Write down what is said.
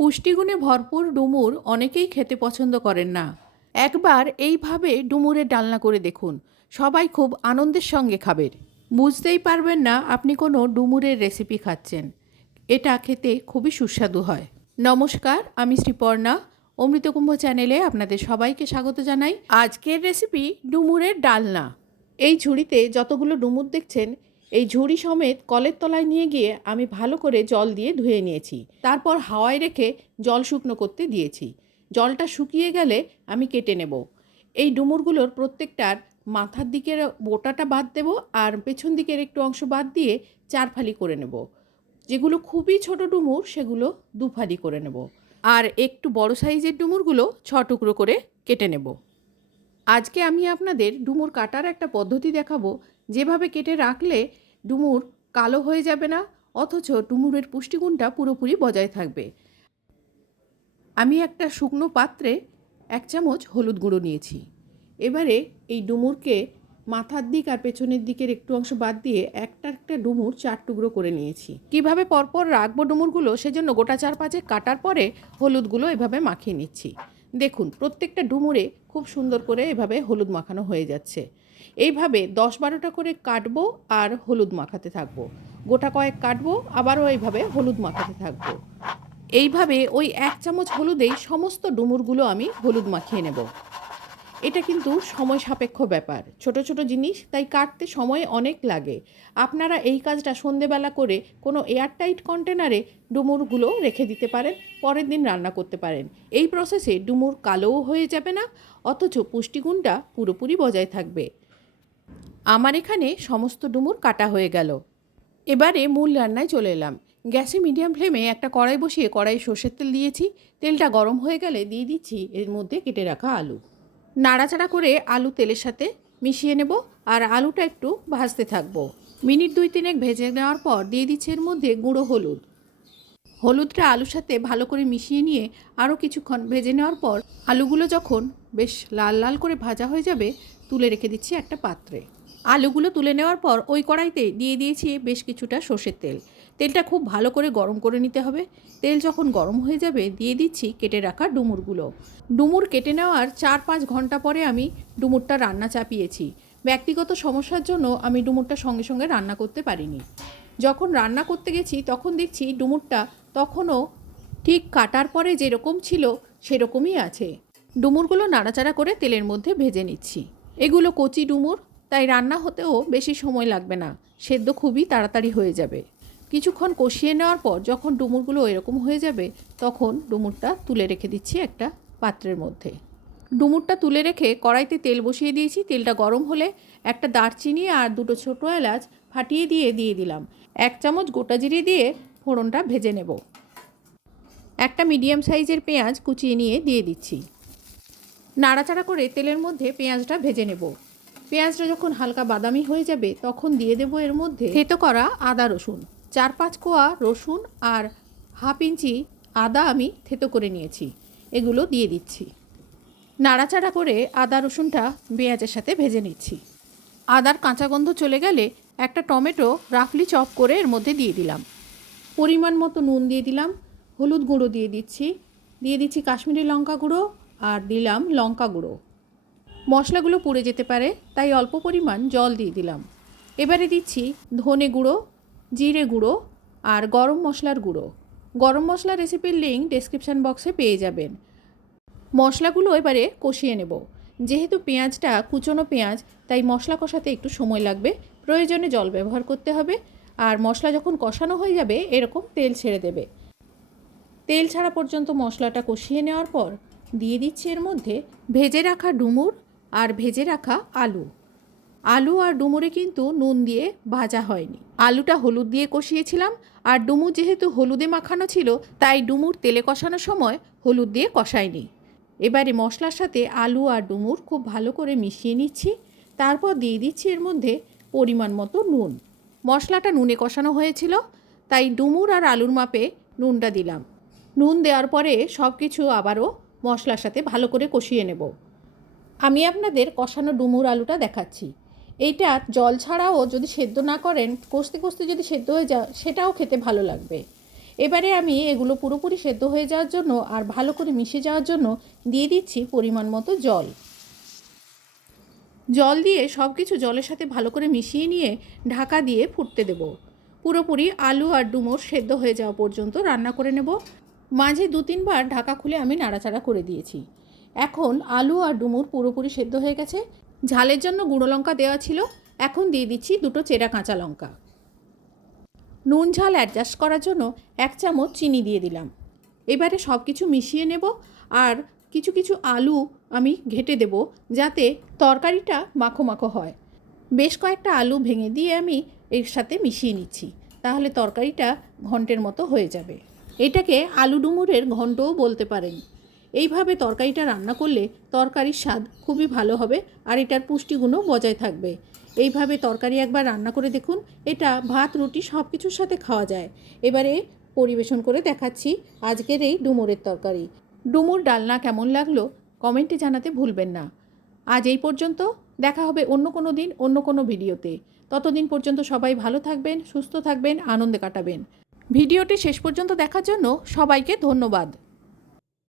পুষ্টিগুণে ভরপুর ডুমুর অনেকেই খেতে পছন্দ করেন না। একবার এইভাবে ডুমুরের ডালনা করে দেখুন। সবাই খুব আনন্দের সঙ্গে খাবেন। বুঝতেই পারবেন না আপনি কোনো ডুমুরের রেসিপি খাচ্ছেন। এটা খেতে খুবই সুস্বাদু হয়। নমস্কার, আমি শ্রীপর্ণা। অমৃতকুম্ভ চ্যানেলে আপনাদের সবাইকে স্বাগত জানাই। আজকের রেসিপি ডুমুরের ডালনা। এই ঝুড়িতে যতগুলো ডুমুর দেখছেন এই ঝুড়ি সমেত কলের তলায় নিয়ে গিয়ে আমি ভালো করে জল দিয়ে ধুয়ে নিয়েছি। তারপর হাওয়ায় রেখে জল শুকনো করতে দিয়েছি। জলটা শুকিয়ে গেলে আমি কেটে নেব। এই ডুমুরগুলোর প্রত্যেকটার মাথার দিকের বোটাটা বাদ দেব আর পেছন দিকের একটু অংশ বাদ দিয়ে চার ফালি করে নেব। যেগুলো খুবই ছোট ডুমুর, সেগুলো দু ফালি করে নেব। আর একটু বড় সাইজের ডুমুরগুলো ছ টুকরো করে কেটে নেব। আজকে আমি আপনাদের ডুমুর কাটার একটা পদ্ধতি দেখাবো। যেভাবে কেটে রাখলে ডুমুর কালো হয়ে যাবে না, অথচ ডুমুরের পুষ্টিগুণটা পুরোপুরি বজায় থাকবে। আমি একটা শুকনো পাত্রে এক চামচ হলুদ গুঁড়ো নিয়েছি। এবারে এই ডুমুরকে মাথার দিক আর পেছনের দিকের একটু অংশ বাদ দিয়ে একটা একটা ডুমুর চার টুকরো করে নিয়েছি। কীভাবে পরপর রাখব ডুমুরগুলো সেজন্য গোটা চার পাঁচে কাটার পরে হলুদগুলো এভাবে মাখিয়ে নিচ্ছি। দেখুন, প্রত্যেকটা ডুমুরে খুব সুন্দর করে এভাবে হলুদ মাখানো হয়ে যাচ্ছে। এইভাবে দশ বারোটা করে কাটবো আর হলুদ মাখাতে থাকব। গোটা কয়েক কাটবো, আবারও এইভাবে হলুদ মাখাতে থাকব। এইভাবে ওই এক চামচ হলুদেই সমস্ত ডুমুরগুলো আমি হলুদ মাখিয়ে নেব। এটা কিন্তু সময় সাপেক্ষ ব্যাপার। ছোট ছোট জিনিস, তাই কাটতে সময় অনেক লাগে। আপনারা এই কাজটা সন্ধেবেলা করে কোনো এয়ারটাইট কন্টেনারে ডুমুরগুলো রেখে দিতে পারেন, পরের দিন রান্না করতে পারেন। এই প্রসেসে ডুমুর কালোও হয়ে যাবে না, অথচ পুষ্টিগুণটা পুরোপুরি বজায় থাকবে। আমার এখানে সমস্ত ডুমুর কাটা হয়ে গেল। এবারে মূল রান্নায় চলে এলাম। গ্যাসে মিডিয়াম ফ্লেমে একটা কড়াই বসিয়ে কড়াই সর্ষের তেল দিয়েছি। তেলটা গরম হয়ে গেলে দিয়ে দিচ্ছি এর মধ্যে কেটে রাখা আলু। নাড়াচাড়া করে আলু তেলের সাথে মিশিয়ে নেব আর আলুটা একটু ভাজতে থাকব। মিনিট দুই তিনেক ভেজে নেওয়ার পর দিয়ে দিচ্ছি এর মধ্যে গুঁড়ো হলুদ। হলুদটা আলুর সাথে ভালো করে মিশিয়ে নিয়ে আরও কিছুক্ষণ ভেজে নেওয়ার পর আলুগুলো যখন বেশ লাল লাল করে ভাজা হয়ে যাবে, তুলে রেখে দিচ্ছি একটা পাত্রে। আলুগুলো তুলে নেওয়ার পর ওই কড়াইতে দিয়ে দিয়েছি বেশ কিছুটা সর্ষের তেল। তেলটা খুব ভালো করে গরম করে নিতে হবে। তেল যখন গরম হয়ে যাবে, দিয়ে দিচ্ছি কেটে রাখা ডুমুরগুলো। ডুমুর কেটে নেওয়ার চার পাঁচ ঘণ্টা পরে আমি ডুমুরটা রান্না চাপিয়েছি। ব্যক্তিগত সমস্যার জন্য আমি ডুমুরটা সঙ্গে সঙ্গে রান্না করতে পারিনি। যখন রান্না করতে গেছি, তখন দেখছি ডুমুরটা তখনও ঠিক কাটার পরে যেরকম ছিল, সেরকমই আছে। ডুমুরগুলো নাড়াচাড়া করে তেলের মধ্যে ভেজে নিচ্ছি। এগুলো কচি ডুমুর তাই রান্না হতেও বেশি সময় লাগবে না। সেদ্ধ খুবই তাড়াতাড়ি হয়ে যাবে। কিছুক্ষণ কষিয়ে নেওয়ার পর যখন ডুমুরগুলো এরকম হয়ে যাবে, তখন ডুমুরটা তুলে রেখে দিচ্ছি একটা পাত্রের মধ্যে। ডুমুরটা তুলে রেখে কড়াইতে তেল বসিয়ে দিয়েছি। তেলটা গরম হলে একটা দারচিনি আর দুটো ছোটো এলাচ ফাটিয়ে দিয়ে দিয়ে দিলাম। এক চামচ গোটা জিরে দিয়ে ফোড়নটা ভেজে নেব। একটা মিডিয়াম সাইজের পেঁয়াজ কুচিয়ে নিয়ে দিয়ে দিচ্ছি। নাড়াচাড়া করে তেলের মধ্যে পেঁয়াজটা ভেজে নেব। পেঁয়াজটা যখন হালকা বাদামি হয়ে যাবে, তখন দিয়ে দেবো এর মধ্যে থেতো করা আদা রসুন। চার পাঁচ কোয়া রসুন আর হাফ ইঞ্চি আদা আমি থেতো করে নিয়েছি। এগুলো দিয়ে দিচ্ছি। নাড়াচাড়া করে আদা রসুনটা পেঁয়াজের সাথে ভেজে নিচ্ছি। আদার কাঁচা গন্ধ চলে গেলে একটা টমেটো রাফলি চপ করে এর মধ্যে দিয়ে দিলাম। পরিমাণ মতো নুন দিয়ে দিলাম, হলুদ গুঁড়ো দিয়ে দিচ্ছি। দিয়ে দিচ্ছি কাশ্মীরি লঙ্কা গুঁড়ো আর দিলাম লঙ্কা গুঁড়ো। মশলাগুলো পুড়ে যেতে পারে, তাই অল্প পরিমাণ জল দিয়ে দিলাম। এবারে দিচ্ছি ধনে গুঁড়ো, জিরে গুঁড়ো আর গরম মশলার গুঁড়ো। গরম মশলা রেসিপির লিঙ্ক ডেসক্রিপশান বক্সে পেয়ে যাবেন। মশলাগুলো এবারে কষিয়ে নেব। যেহেতু পেঁয়াজটা কুচনো পেঁয়াজ, তাই মশলা কষাতে একটু সময় লাগবে। প্রয়োজনে জল ব্যবহার করতে হবে আর মশলা যখন কষানো হয়ে যাবে, এরকম তেল ছেড়ে দেবে। তেল ছাড়া পর্যন্ত মশলাটা কষিয়ে নেওয়ার পর দিয়ে দিচ্ছি এর মধ্যে ভেজে রাখা ডুমুর আর ভেজে রাখা আলু। আলু আর ডুমুরে কিন্তু নুন দিয়ে ভাজা হয়নি। আলুটা হলুদ দিয়ে কষিয়েছিলাম আর ডুমুর যেহেতু হলুদে মাখানো ছিল, তাই ডুমুর তেলে কষানোর সময় হলুদ দিয়ে কষায়নি এবারে মশলার সাথে আলু আর ডুমুর খুব ভালো করে মিশিয়ে নিচ্ছি। তারপর দিয়ে দিচ্ছি এর মধ্যে পরিমাণ মতো নুন। মশলাটা নুনে কষানো হয়েছিল, তাই ডুমুর আর আলুর মাপে নুনটা দিলাম। নুন দেওয়ার পরে সব কিছু আবারও মশলার সাথে ভালো করে কষিয়ে নেব। আমি আপনাদের কষানো ডুমুর আলুটা দেখাচ্ছি। এইটা জল ছাড়াও যদি সেদ্ধ না করেন, কষতে কষতে যদি সেদ্ধ হয়ে যায় সেটাও খেতে ভালো লাগবে। এবারে আমি এগুলো পুরোপুরি সেদ্ধ হয়ে যাওয়ার জন্য আর ভালো করে মিশে যাওয়ার জন্য দিয়ে দিচ্ছি পরিমাণ মতো জল। জল দিয়ে সব কিছু জলের সাথে ভালো করে মিশিয়ে নিয়ে ঢাকা দিয়ে ফুটতে দেব। পুরোপুরি আলু আর ডুমোর সেদ্ধ হয়ে যাওয়া পর্যন্ত রান্না করে নেব। মাঝে দু তিনবার ঢাকা খুলে আমি নাড়াচাড়া করে দিয়েছি। এখন আলু আর ডুমুর পুরোপুরি সেদ্ধ হয়ে গেছে। ঝালের জন্য গুঁড়ো লঙ্কা দেওয়া ছিল। এখন দিয়ে দিচ্ছি দুটো চেরা কাঁচা লঙ্কা। নুন ঝাল অ্যাডজাস্ট করার জন্য এক চামচ চিনি দিয়ে দিলাম। এবারে সব কিছু মিশিয়ে নেব আর কিছু কিছু আলু আমি ঘেটে দেব যাতে তরকারিটা মাখো মাখো হয়। বেশ কয়েকটা আলু ভেঙে দিয়ে আমি এর সাথে মিশিয়ে নিচ্ছি। তাহলে তরকারিটা ঘন্টের মতো হয়ে যাবে। এটাকে আলু ডুমুরের ঘন্টও বলতে পারেন। এইভাবে তরকারিটা রান্না করলে তরকারির স্বাদ খুবই ভালো হবে আর এটার পুষ্টিগুণও বজায় থাকবে। এইভাবে তরকারি একবার রান্না করে দেখুন, এটা ভাত, রুটি সব কিছুর সাথে খাওয়া যায়। এবারে পরিবেশন করে দেখাচ্ছি আজকের এই ডুমুরের তরকারি। ডুমুর ডালনা কেমন লাগল কমেন্টে জানাতে ভুলবেন না। আজ এই পর্যন্ত, দেখা হবে অন্য কোনো দিন, অন্য কোনো ভিডিওতে। ততদিন পর্যন্ত সবাই ভালো থাকবেন, সুস্থ থাকবেন, আনন্দে কাটাবেন। ভিডিওটি শেষ পর্যন্ত দেখার জন্য সবাইকে ধন্যবাদ।